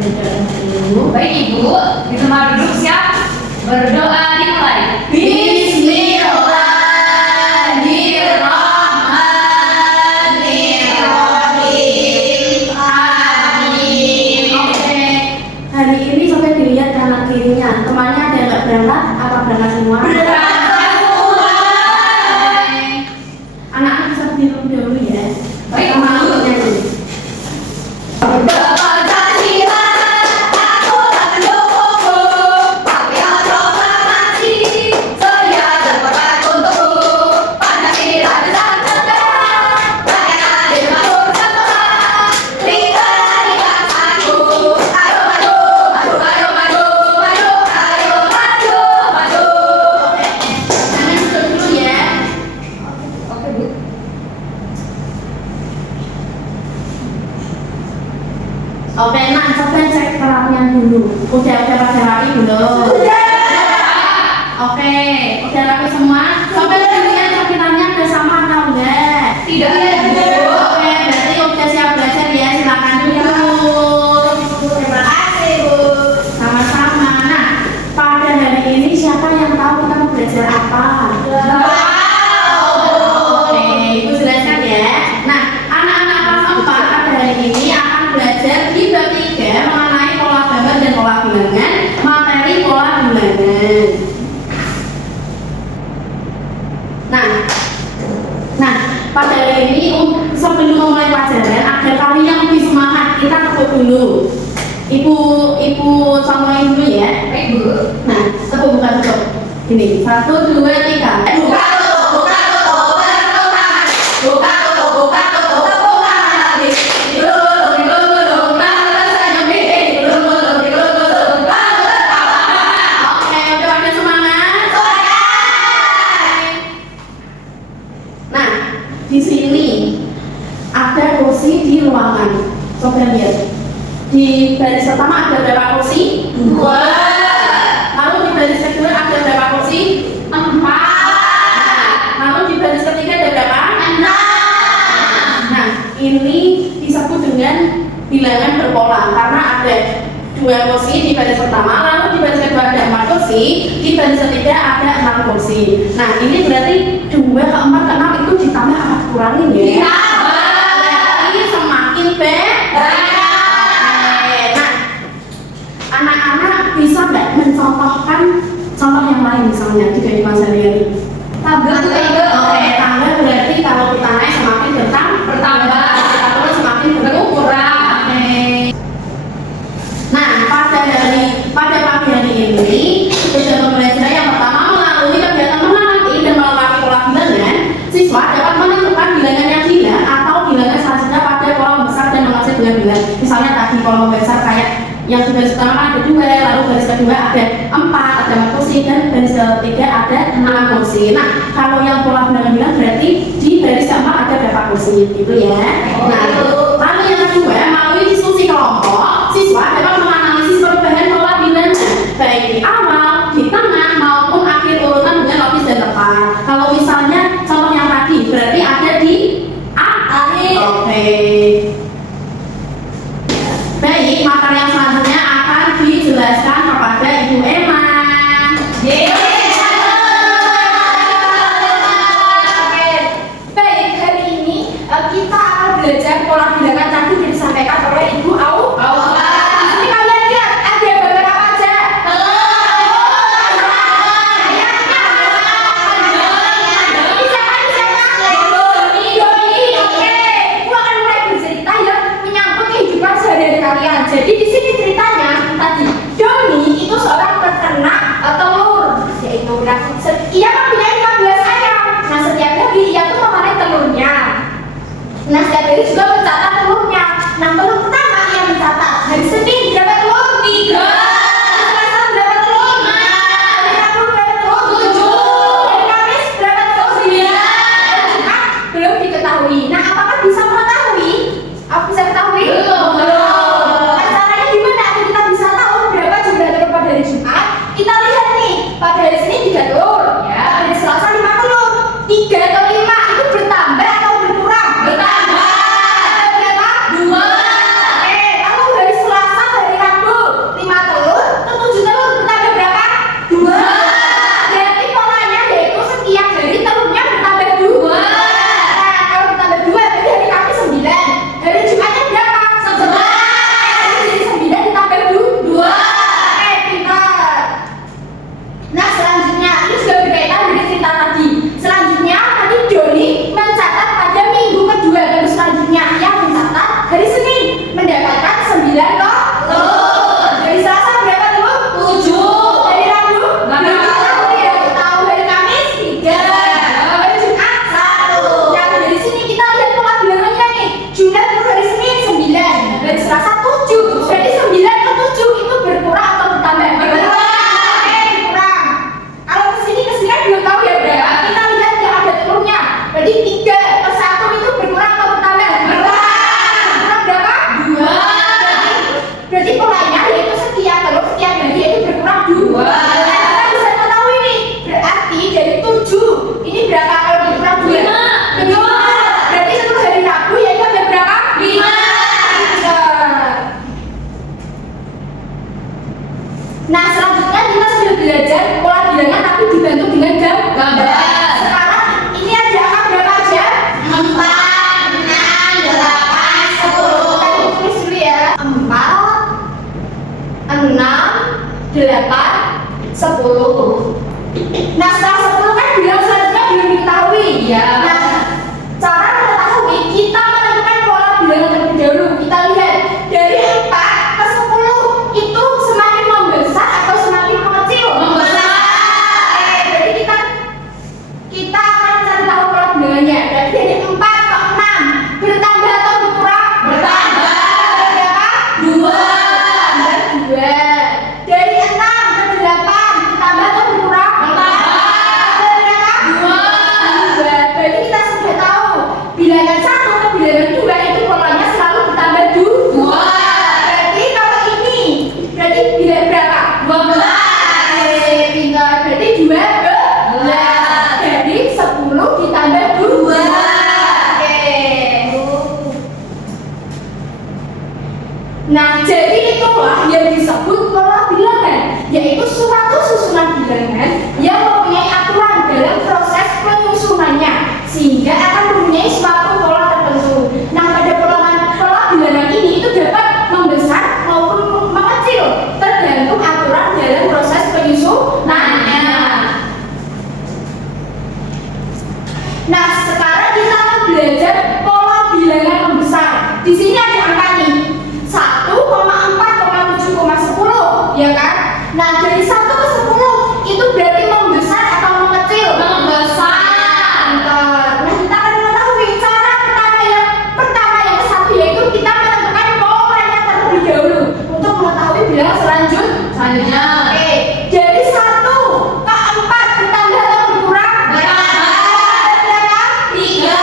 Baik Ibu, di tempat duduk siap berdoa dimulai. Bismillahirrahmanirrahim. Amin. Oke, hari ini sampai dilihat kanan kirinya. Temannya ada yang nggak berangkat? Apa berangkat semua? Berangkat semua. Anak-anak bisa minum dulu ya. Baik, Sama Bu. nyanyi. Kalian duduk dulu ya. Oke Bu. Oke, nah coba cek perapian dulu. Udah pada rapi belum? Oke, udah rapi semua. Coba dilihat sakitannya ada sama atau enggak? Tidak ada Bu. Oke, berarti udah siap belajar ya. Silakan duduk. Terima kasih Bu. Sama-sama. Nah, pada hari ini siapa yang tahu kita mau belajar apa? Oke, Ibu jelaskan ya. Nah, anak-anak kelas 4 pada hari ini akan belajar di bab 3 mengenai pola gambar dan pola bilangan, materi pola bilangan. Nah, pada hari ini sebelum memulai pelajaran agar kalian lebih semangat, kita tepuk dulu. Ibu contohin dulu ya. Baik Bu. Nah, tepuk bukan tepuk. Gini, 1, 2, 3. Buka tutup bertepuk tangan. Buka tutup tepuk tangan lagi. Dilulung, tangan senyum bikin. Dilulung, tangan tertawa. Oke, udah pada semangat? Nah, di sini ada kursi di ruangan. Coba lihat. Di baris pertama ada berapa kursi? 2. Lalu di baris kedua ada berapa kursi? 4. Lalu di baris ketiga ada berapa? 6. Nah, ini disebut dengan bilangan berpola karena ada 2 kursi di baris pertama, lalu di baris kedua ada 4 kursi, di baris ketiga ada 6 kursi. Nah, ini berarti 2 ke 4 ke 6 itu ditambah apa kurangin ya? Berarti semakin banyak. Nah, anak-anak bisa nggak mencontohkan contoh yang lain misalnya di kehidupan sehari-hari? Tangga Bu Ibu. Oke, tangga berarti kalau kita naik semakin bertambah, kita turun semakin berkurang. Oke. Nah, pada pagi hari ini sudah membelajar yang pertama melalui kegiatan mengamati dan melengkapi pola bilangan. Siswa dapat menentukan bilangan yang gila atau bilangan selanjutnya pada kolom besar dan mengecek bilangan. Misalnya tadi kolom besar kayak yang di baris pertama ada 2, lalu baris kedua ada 4, ada 4 kursi, dan baris ketiga ada 6 kursi. Nah, kalau yang pola bilangan berarti di baris keempat ada berapa kursi, gitu ya. Nah, lalu yang kedua, melalui diskusi kelompok, siswa dapat menganalisis perubahan pola bilangan baik di awal, di tengah, maupun akhir urutan dengan logis dan tepat. Kalau misalnya contoh yang tadi berarti ada di akhir. Oke. Baik, materi yang selanjutnya akan dijelaskan kepada Ibu Emma. Baik, hari ini kita akan belajar pola bilangan tadi yang disampaikan oleh Ibu Aula. Di sini kalian lihat ada beberapa aja. Aku akan mulai bercerita yang menyangkut kehidupan sehari-hari kalian. Jadi di sini ceritanya tadi Doni itu seorang peternak telur, yaitu ia mempunyai 15 ayam. Nah, setiap hari ia tuh memanen telurnya. Nah, setiap hari juga mencatat telurnya. Nah, telur pertama ia mencatat hari Senin berapa telur? 3. Selasa berapa telur? 5. Hari Rabu berapa telur? 7. Hari Kamis berapa telur? 9. Jumat belum diketahui. Nah, apakah bisa mengetahui? Apa bisa ketahui? Belum. Nah, caranya gimana kita bisa tahu berapa jumlah telur pada hari Jumat? Kita lihat nih, pada hari Senin 3 telur, Ya. hari Selasa 5 telur. 3 atau 5 itu bertambah atau berkurang? Bertambah. Nah, selanjutnya kita sudah belajar pola bilangan tapi dibantu dengan gambar. Sekarang ini ada angka berapa aja? 4, 6, 8, 10. Kita tulis dulu ya. 4, 6, 8, 10. Nah, setelah 10 kan bilangan selanjutnya belum diketahui. Iya. Nah, cara mengetahui kita menentukan pola bilangan terlebih dahulu. Kita lihat dari 4 ke 10 itu semakin membesar atau semakin mengecil? Membesar. Berarti kita akan cari tahu pola bilangannya. Berarti dari 4 ke 6 bertambah atau berkurang? Bertambah. Berapa? 2. Tambah 2. Dari 6 ke 8 bertambah atau berkurang? Bertambah. Berapa? 2. 2. Berarti kita sudah tahu bilangan 1 ke bilangan 2 itu polanya selalu bertambah 2. 2. Berarti kalau ini berarti bilangan berapa? 12. Pintar. Berarti 12. Jadi 10 ditambah 2. Oke. Nah, jadi itulah yang disebut pola bilangan, yaitu suatu susunan bilangan yang mempunyai aturan dalam proses penyusunannya, sehingga akan mempunyai suatu pola tertentu. Nah, pada pola bilangan ini itu dapat membesar maupun mengecil, tergantung aturan dalam proses penyusunannya. Nah, sekarang kita akan belajar pola bilangan membesar. Di sini ada angka nih. 1,4,7,10, ya kan? Nah, dari 1 ke 10 itu berarti membesar atau mengecil? Membesar. Nah, kita akan mengetahui cara pertama yang ke 1, yaitu kita menentukan polanya terlebih dahulu untuk mengetahui bilangan selanjutnya. Oke, dari 1 ke 4 bertambah atau berkurang? Bertambah. Berapa? 3.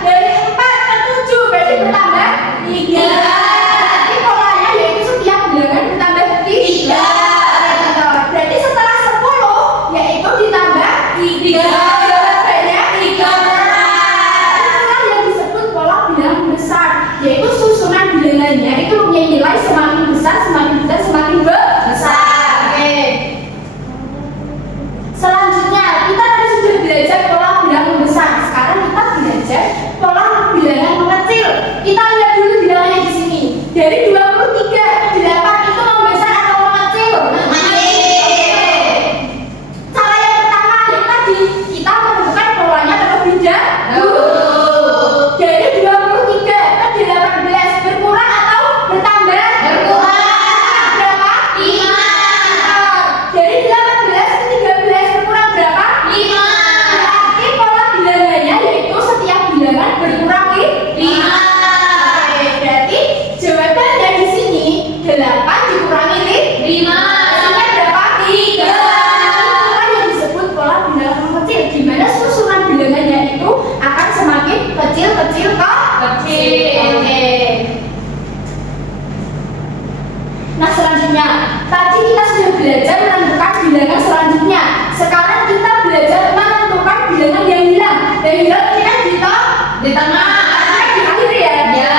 Dari 4 ke 7 berarti bertambah 3. Berarti polanya yaitu setiap bilangan bertambah 3. Berarti setelah 10 yaitu ditambah 3. Jawabannya 13. Itulah yang disebut pola bilangan besar, yaitu susunan bilangannya itu mempunyai nilai semakin besar, semakin besar, semakin besar. Oke. Selanjutnya kita tadi sudah belajar pola bilangan besar. Sekarang kita belajar pola bilangan mengecil. Kita lihat dulu bilangannya di sini. Dari 23 ke 8 itu membesar atau mengecil? Cara yang pertama yang tadi kita menentukan polanya terlebih dahulu. Dari 23 ke 18 berkurang atau bertambah? Berkurang. Berapa? 5. Dari 18 ke 13 berkurang berapa? 5. Berarti pola bilangannya yaitu setiap bilangan berkurang 5. Berarti jawabannya di sini 8 dikurangi 5. Hasilnya berapa? 3. Itulah yang disebut pola bilangan mengecil, di mana susunan bilangannya itu akan semakin kecil-kecil ke Kecil. Oke. Nah, selanjutnya tadi kita sudah belajar menentukan bilangan selanjutnya. Sekarang kita belajar menentukan bilangan yang hilang. Yang hilang ini kan Di tengah. di akhir ya. Ya.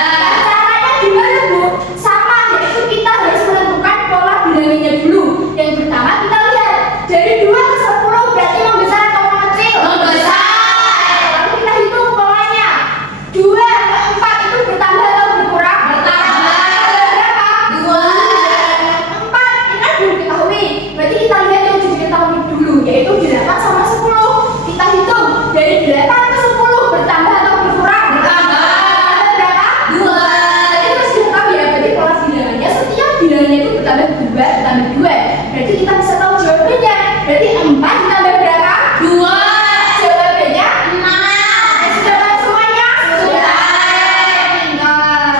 Caranya gimana, Bu? Sama, yaitu kita harus menentukan pola bilangannya dulu. Yang pertama kita lihat dari 2 ke 10 berarti membesar atau mengecil? Membesar. Lalu kita hitung polanya. 2 ke 4 itu bertambah atau berkurang? Bertambah. Berapa? 2. 4 ini kan belum diketahui. Berarti kita lihat yang sudah diketahui dulu, yaitu 8 sama 10. Kita hitung dari 8 ke 10 bertambah atau berkurang? Bertambah. Berapa? 2. Jadi kita sudah tahu ya, berarti pola bilangannya setiap bilangannya itu bertambah 2. Berarti kita bisa tahu jawabannya. Berarti 4 ditambah berapa? 2. Jawabannya 6. sudah tahu semuanya? Sudah. Pintar.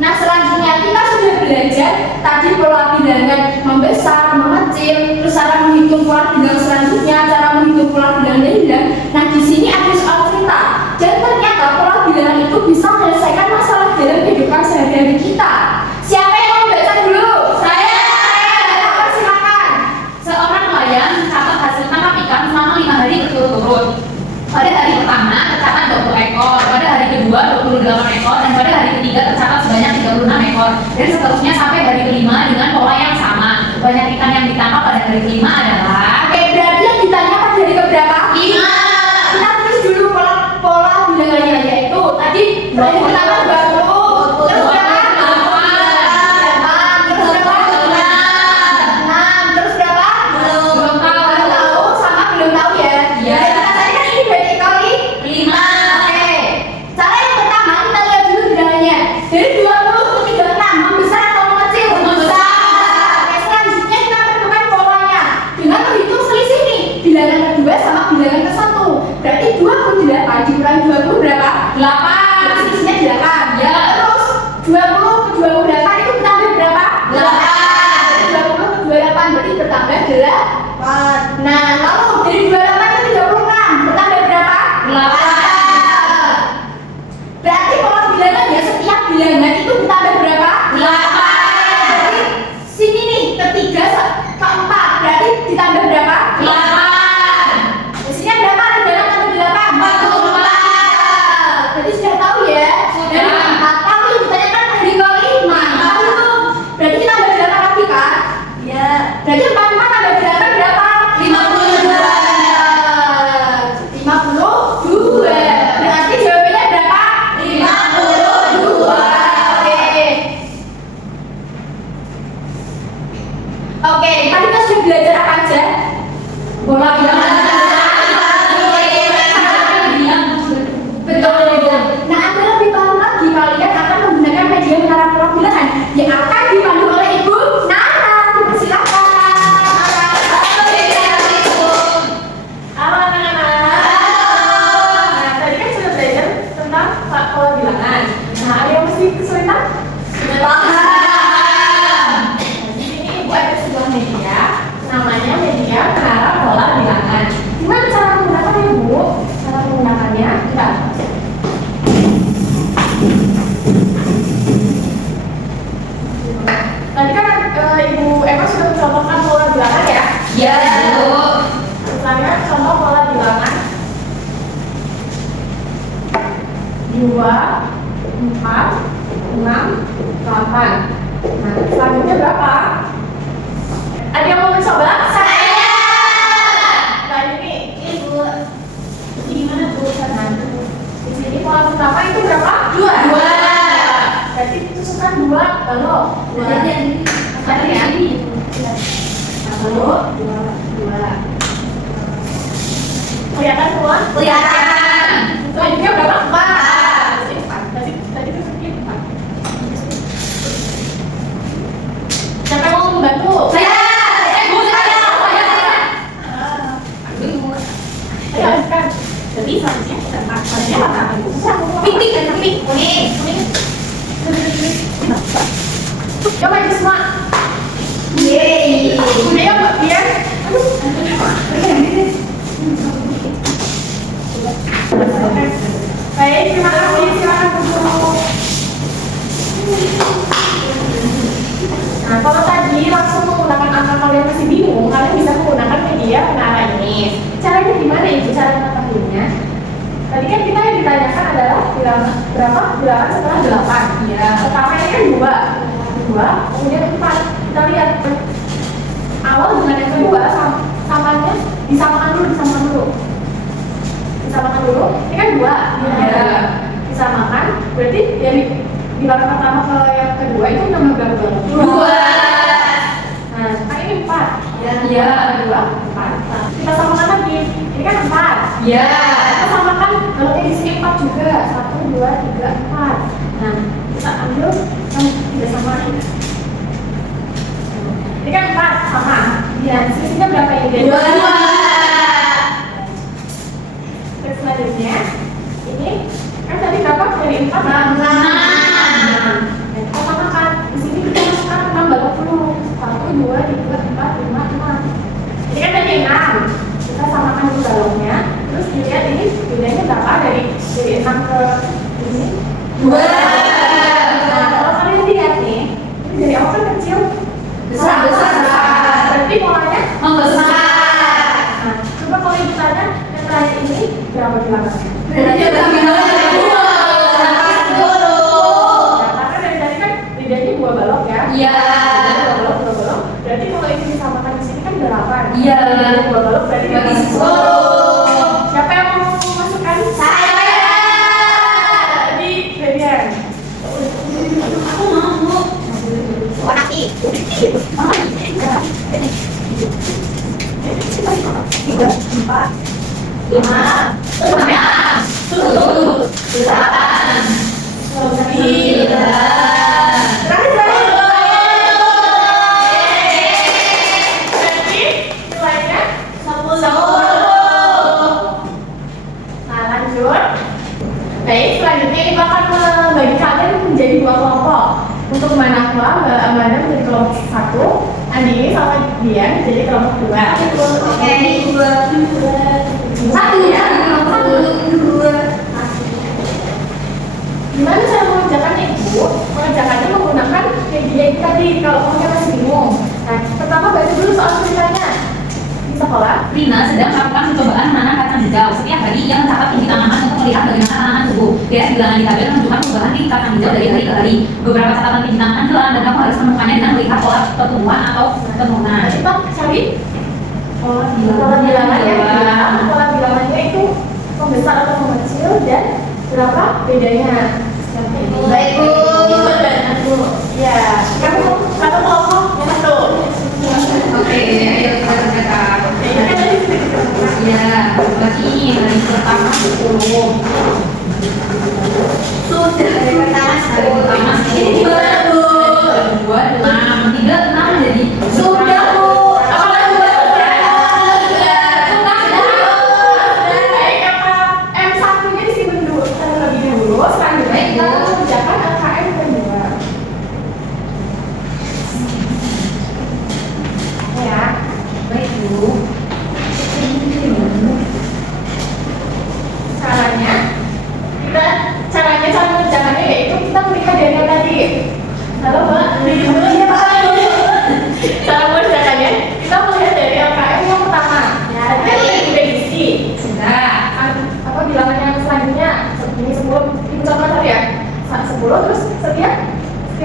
Nah, selanjutnya kita sudah belajar tadi pola bilangan membesar, mengecil, terus cara menghitung pola bilangan selanjutnya, cara menghitung pola bilangan yang hilang. Nah, di sini ada soal cerita. Dan ternyata pola bilangan itu bisa menyelesaikan masalah dalam kehidupan sehari-hari kita. Siapa yang mau baca dulu? Saya. Silakan. sebanyak ikan yang ditangkap pada hari kelima adalah. Oke, berarti yang ditanya pada hari keberapa? 5. Kita tulis dulu pola bilangannya, yaitu tadi hari pertama 20, terus berapa? 8, terus berapa? 6, terus berapa? Belum tahu. Belum tahu sama belum tahu ya? Iya. Jadi kita tadi kan ini berarti kali 5. Oke. Cara yang pertama kita lihat dulu bilangannya. Dari 20 ke 36 membesar atau mengecil? Membesar. Oke, selanjutnya kita pertemukan polanya dengan menghitung selisih nih bilangan kedua sama bilangan ke 1. Berarti 28 dikurangi 20 berapa? 8. Selisihnya 8. Ya. Terus 20 ke 28 itu bertambah berapa? 8. 20 ke 28 berarti bertambah 8. Nah, lalu dari 28 ke 36 bertambah berapa? 8. Berarti kalau bilangan ya setiap bilangan itu bertambah berapa? 8. Berarti sini nih ketiga keempat berarti ditambah berapa? 8. Di sini berapa? Ada bilangan tambah 8? 44. Berarti sudah tahu ya? Sudah. Dari 4 tahu yang ditanyakan hari kelima. Tahu tuh. Berarti kita tambah 8 lagi kan? Iya. Berarti 44 tambah 8 berapa? 52. 52. Berarti jawabannya berapa? 52. Oke, tadi kita sudah belajar apa aja? Bola bilangan. Betul. Nah, Anda lebih paham lagi kalian akan menggunakan media menara pola bilangan yang akan dipandu oleh Ibu Nana. Silakan. Halo anak-anak. Nah, tadi kan sudah belajar tentang pola bilangan. Nah, ada yang mesti kesulitan? Di sini Ibu ada sebuah media, namanya media menara pola bilangan. Gimana cara menggunakannya, Ibu? Cara menggunakannya, kita tadi kan Ibu Eva sudah mencontohkan pola bilangan ya. Ya, Bu. Misalnya contoh pola bilangan 2, 4, 6, 8. Nah, selanjutnya berapa? Ada yang mau mencoba? Saya. Nah, ini Ibu. di mana tulisannya? Di sini pola pertama itu berapa? 2. Berarti tuliskan 2 lalu 2. Ada ya? 1, 2. Kelihatan semua? Kelihatan. Selanjutnya berapa? 4. Tadi itu sedikit 4. Siapa yang mau membantu? Saya. Bu, saya. Ayo, kan. Jadi selanjutnya kita pakai apa? Pink. Kuning. Coba aja semua. Yeay. Udah ya, Mbak Biar. Baik, terima kasih. Silakan duduk. Nah, kalau tadi langsung menggunakan angka kalian masih bingung, kalian bisa menggunakan media menara ini. Caranya gimana Ibu? Cara mengetahuinya? Tadi kan kita yang ditanyakan adalah bilangan berapa? Bilangan setelah 8. Iya. Pertama ini kan 2, kemudian 4. Kita lihat awal dengan yang kedua samanya disamakan dulu. Disamakan dulu. Ini kan 2. Iya. Disamakan. Berarti dari bilangan pertama ke yang kedua itu nambah berapa? 2. Nah, kan ini 4. Iya. 2, 4. Nah, kita samakan lagi. Ini kan 4. Ya. Kita samakan kalau di sini 4 juga. 1, 2, 3, 4. Nah, kita ambil yang tidak sama ini. Ini kan 4 sama. Ya, selisihnya berapa ini? 2. Terus selanjutnya ini kan tadi berapa? Dari 4 6. Nah, kita samakan. Di sini kita masukkan 6 balok dulu. 1, 2, 3, 4, 5, 6. Ini kan tadi 6. Kita samakan dulu baloknya. Terus dilihat ini bedanya berapa dari 6 ke ini? 2. Nah, kalau kalian lihat nih, ini dari awal kan kecil. Besar. Berarti polanya Membesar. Baik, selanjutnya Ibu akan membagi kalian menjadi dua kelompok. Untuk Mbak Nakwa, Mbak Amanda menjadi kelompok 1, Andini sama Dian menjadi kelompok 2. Oke, Satu ya, satu, dua. Gimana cara mengerjakannya Ibu? Mengerjakannya menggunakan media itu tadi kalau kamu masih bingung. Nah, pertama baca dulu soal ceritanya. Di sekolah, Rina sedang melakukan percobaan menanam kacang hijau. Setiap hari ia mencatat tinggi tanaman untuk melihat bagaimana tanaman tumbuh. Bias bilangan di tabel menunjukkan perubahan tinggi kacang hijau dari hari ke hari. Beberapa catatan tinggi tanaman hilang dan kamu harus menemukannya dengan melihat pola pertumbuhan atau penurunan. kita cari Pola pola bilangannya itu membesar atau mengecil dan berapa bedanya. Baik, Bu. Ya, kamu satu kelompok yang satu. Oke, ayo kita kerjakan. Ya, berarti hari pertama 10. Sudah dari pertama Hari pertama 10. Kedua 6, 3 6 jadi Sudah, Bu. M1-nya disimpan dulu terlebih dulu. Selanjutnya kita mengerjakan LKM kedua. Ya. baik Bu. Caranya cara mengerjakannya yaitu kita melihat dari yang tadi. Halo Mbak, cara mengerjakannya kita melihat dari LKM yang pertama. Ya, tadi udah diisi. Sudah. Apa bilangan yang selanjutnya? Ini 10, ini contoh tadi ya. 10 terus setiap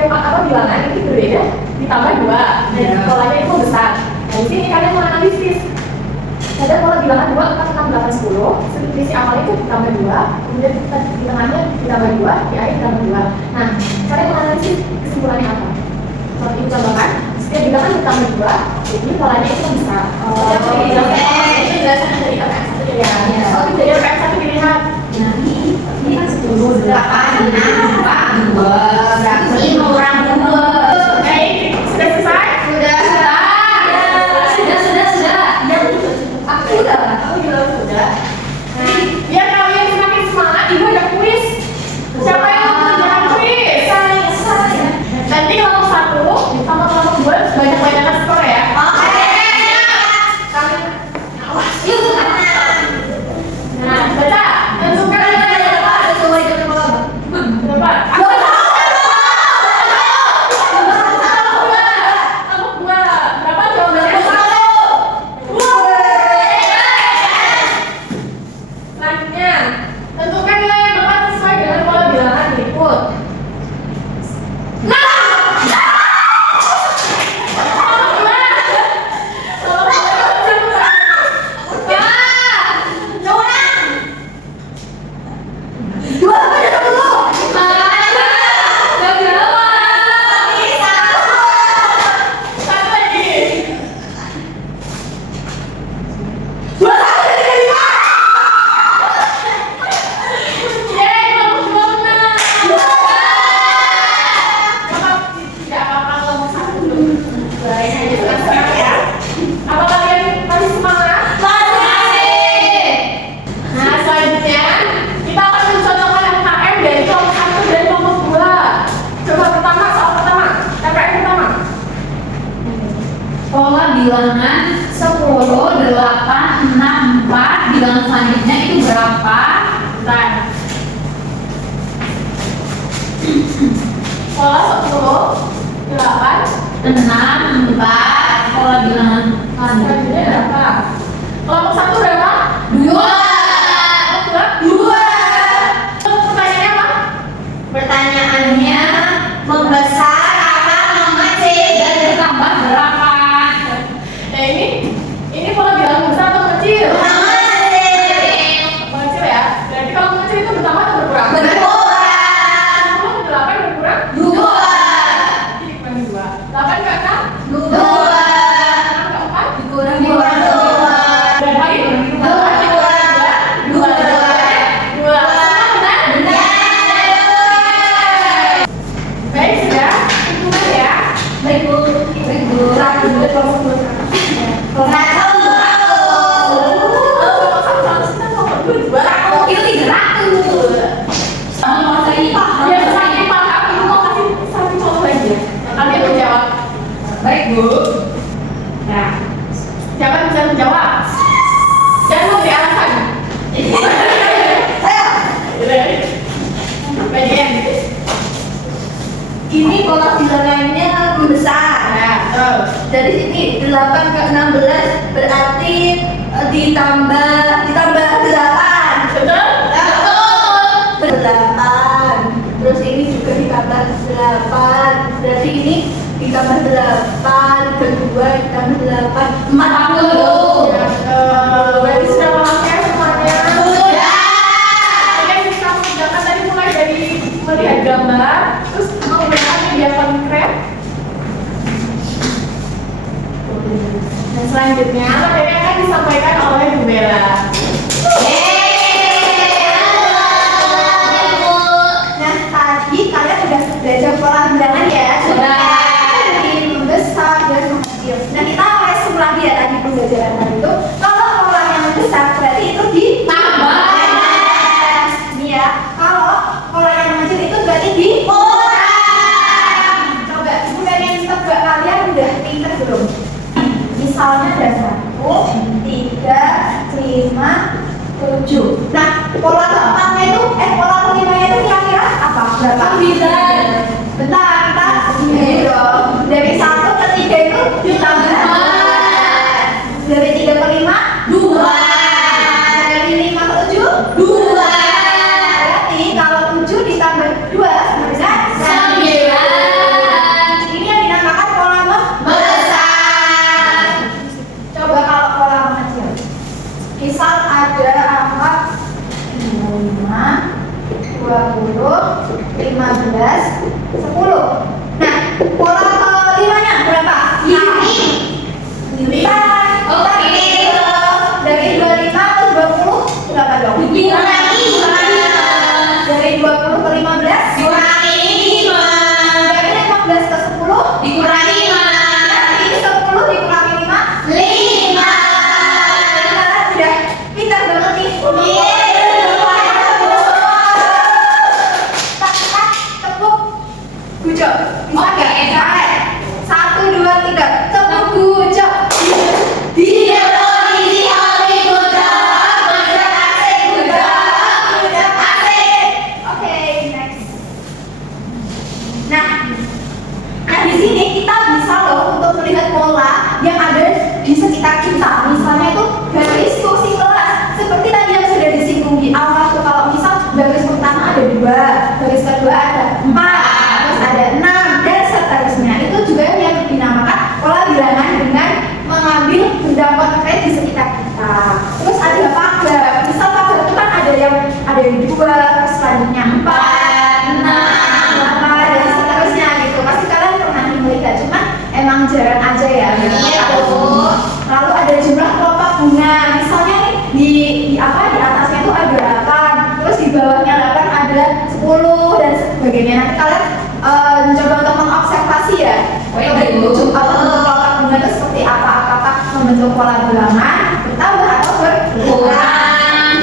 apa bilangan ini berbeda ditambah 2. Dan Ya. polanya itu besar. Nah, di sini kalian menganalisis. Ada pola bilangan 2, 4, 6, 8, 10. Selisih awalnya itu ditambah 2, kemudian di tengahnya ditambah 2, di akhir ditambah 2. Nah, kalian menganalisis kesimpulannya apa? Seperti itu contohkan, setiap bilangan ditambah 2, jadi polanya itu besar. Itu jelasan dari LKM 1 ya. Oke, dari LKM 1 dilihat. Nah, ini kan 10, 8, 6, 4, 2. Berarti kurang 2. Baik, sudah selesai? Sudah. Aku udah, aku juga sudah. Nah, biar kalian semakin semangat, Ibu ada kuis. Siapa yang mau mengerjakan kuis? Saya. Nanti kelompok 1 sama kelompok 2 banyak-banyakan skor ya. Kami awas. Nah, baca. Tentukan berapa? Kelompok 2. Berapa jawabannya? Selanjutnya, tentukan nilai yang tepat sesuai dengan pola bilangan berikut. Satu lagi. Yeay, kelompok 2 menang. Tidak apa-apa kelompok 1 belum. Baik, hanya sekarang ya. Apa kalian masih semangat? Nah, selanjutnya kita akan mencontohkan LKM dari kelompok 1 dan kelompok 2. Coba pertama, soal pertama. LKM pertama. Pola bilangan 10, 8, 6, 4. Bilangan selanjutnya itu berapa? Bentar. Pola 10, 8. 6, 4. Pola bilangan Selanjutnya selanjutnya berapa? Kelompok 1 berapa? 2. Kelompok 2. Pertanyaannya apa? Pertanyaannya membesar apa mengecil? Dan bertambah berapa? Nah, ini pola bilangan besar atau kecil? Mengecil ya. Berarti kalau mengecil itu bertambah atau berkurang? Berkurang. 10 ke 8 berkurang? 2. Jadi cuma 2. 8 ke Itu 300. Kamu menguasai. Ya, sampai paham itu mau kasih satu contoh aja. Kalian menjawab. Baik, Bu. Nah, siapa bisa menjawab? Jangan memberi alasan. Bagian. Ini pola bilangannya membesar. Nah, terus. Dari sini 8 ke 16 berarti ditambah 8. Betul? Betul. 8. Terus ini juga ditambah 8. Berarti ini ditambah 8, kedua ditambah 8, 40. Ya, berarti sudah memakai semuanya. Sudah. Oke, jadi kamu kerjakan tadi mulai dari melihat gambar, terus menggunakan media konkret. Dan selanjutnya materi akan disampaikan oleh Bu Bella. Nah, tadi kalian sudah belajar pola bilangan ya? Sudah. Dari membesar dan mengecil. Nah, kita resume lagi ya tadi pembelajaran tadi itu. Kalau polanya membesar berarti itu ditambah. Ini ya. Kalau polanya mengecil itu berarti dikurang. Coba bukan yang tebak kalian udah pinter belum? Misalnya ada 1, 3, 5, 7. Nah, pola keempatnya itu, pola kelimanya itu kira-kira apa? Berapa? 9. Bentar, kita ini dong. Dari 1 ke 3 itu ditambah 4. Dari 3 ke 5, 2. Dari 5 ke 7, 2. Berarti kalau 7 ditambah 2 sama dengan 9. Ini yang dinamakan pola membesar. Coba kalau pola mengecil. Misal ada angka 5, 20, 15, 10. Nah, pola kelimanya berapa? Ini. Oke. Dari 25 ke 20 berapa dong? Dikurangi 5. Dari 20 ke 15 kurangi 5. Dari 15 ke 10 dikurangi 5. Dari 10 dikurangi 5, 5. Sekarang sudah pintar banget nih. Tak, tepuk gucok. Bisa nggak? Sampai 1, 2, 3 tepuk gucok. Dia posisi oli gucok, gucok asik, gucok asik. Oke, next. Nah, di sini kita bisa loh untuk melihat pola yang ada di sekitar kita. Misalnya itu garis kursi kelas. Seperti tadi yang sudah disinggung di awal tuh, kalau misal garis pertama ada 2, garis kedua ada 4, terus ada 6 dan seterusnya. Itu juga yang dinamakan pola bilangan dengan mengambil benda konkret di sekitar kita. Terus ada pagar. Misal pagar itu kan ada yang 2, terus selanjutnya 4, 6, 8 dan seterusnya gitu. Pasti kalian pernah melihat, cuman emang jarang aja ya. Lalu ada jumlah kelompok bunga. Misalnya nih di atasnya itu ada 8, terus di bawahnya 8 ada 10 dan sebagainya. Nanti kalian coba untuk mengobservasi ya. Untuk kelompok bunga itu seperti apa? Apakah membentuk pola bilangan bertambah atau berkurang?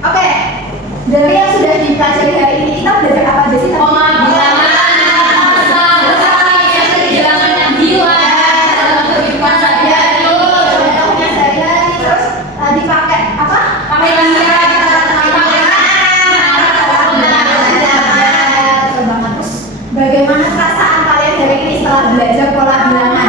Oke, dari yang sudah dipelajari hari ini kita belajar apa aja sih? Bagaimana perasaan kalian hari ini setelah belajar pola bilangan?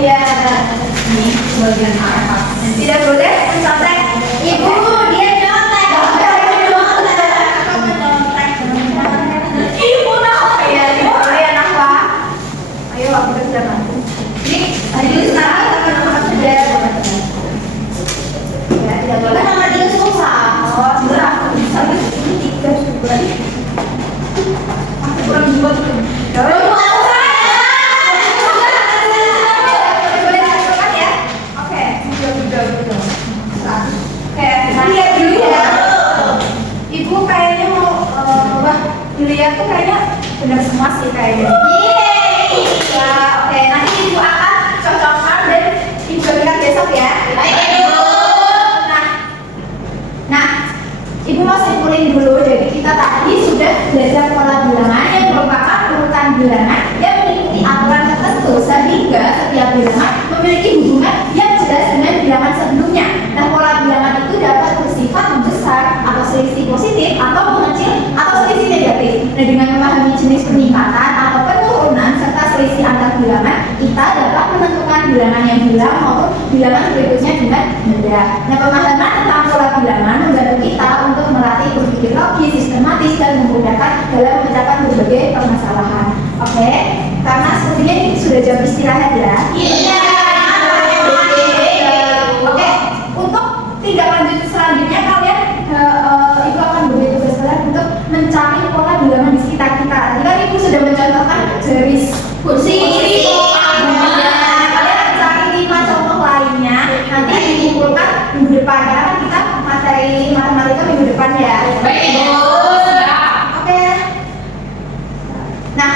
Iya. Ini bagian atas. Tidak boleh mencontek. Ibu, dia nyontek. Ibu nak. Iya, ibu boleh anak Pak. Ayo aku sudah bantu. Ini ayo sekarang kita akan sudah. Ya, tidak boleh. Nama dia susah. Oh, sudah aku bisa. Ini 3 bulan. Aku kurang 2 tuh. Ibu kayaknya mau wah dilihat tuh kayaknya benar semua sih kayaknya. Ya, oke. Nanti ibu akan cocokkan dan ibu lihat besok ya. Nah, ibu mau simpulin dulu. Jadi kita tadi sudah belajar pola bilangan yang merupakan urutan bilangan yang mengikuti aturan tertentu sehingga setiap bilangan memiliki hubungan yang jelas dengan bilangan sebelumnya. Nah, pola bilangan itu dapat bersifat membesar atau selisih positif atau mengecil atau selisih negatif. Nah, dengan memahami jenis peningkatan atau penurunan serta selisih antar bilangan, kita dapat menentukan bilangan yang hilang maupun bilangan berikutnya dengan mudah. Nah, pemahaman tentang pola bilangan membantu kita untuk melatih berpikir logis, sistematis, dan memudahkan dalam memecahkan berbagai permasalahan. Oke, karena sepertinya ini sudah jam istirahat ya. Iya. Oke, untuk tindak lanjut selanjutnya kalian ibu akan beri tugas kalian untuk mencari pola bilangan di sekitar kita. Tadi kan ibu sudah mencontohkan garis kursi. Kalian cari 5 contoh lainnya. Nanti dikumpulkan minggu depan karena kan kita materi matematika minggu depan ya. Baik, Ibu. Oke. Nah,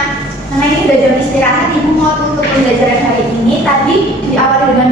karena ini udah jam istirahat, ibu mau tutup pembelajaran hari ini. Tadi diawali dengan